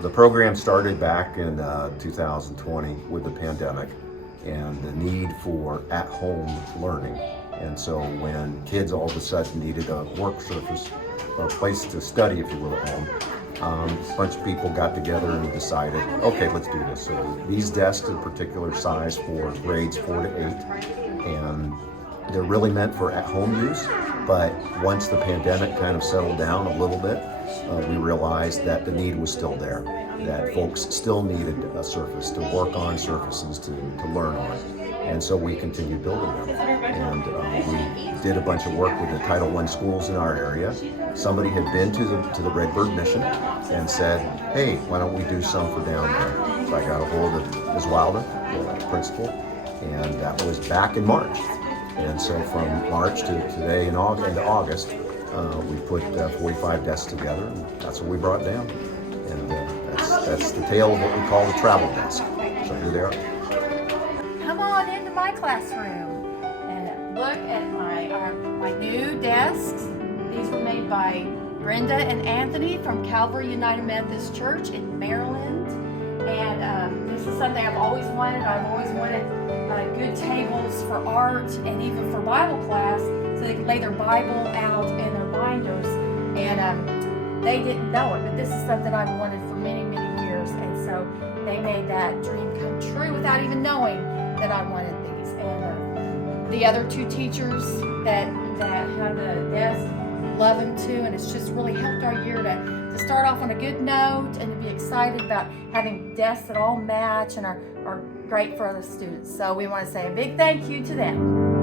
The program started back in 2020 with the pandemic and the need for at-home learning. And so when kids all of a sudden needed a work surface, a place to study, if you will, at home, a bunch of people got together and decided, okay, let's do this. So these desks are particular size for grades 4 to 8, and they're really meant for at-home use. But once the pandemic kind of settled down a little bit, we realized that the need was still there, that folks still needed a surface to work on, surfaces to learn on. And so we continued building them. And we did a bunch of work with the Title I schools in our area. Somebody had been to the Redbird mission and said, hey, why don't we do some for down there? So I got a hold of Ms. Wilder, the principal, and that was back in March. And so from March to today in August, we put 45 desks together, and that's what we brought down. And that's the tale of what we call the travel desk. So here they are. Come on into my classroom and look at my new desks. These were made by Brenda and Anthony from Calvary United Methodist Church in Maryland. And this is something I've always wanted. I've always wanted good tables for art and even for Bible class so they could lay their Bible out in their binders. And they didn't know it, but this is something I've wanted for many, many years. And so they made that dream come true without even knowing that I wanted these. And the other two teachers that have the desk love them too, and it's just really helped our year to start off on a good note and to be excited about having desks that all match and are great for other students. So we want to say a big thank you to them.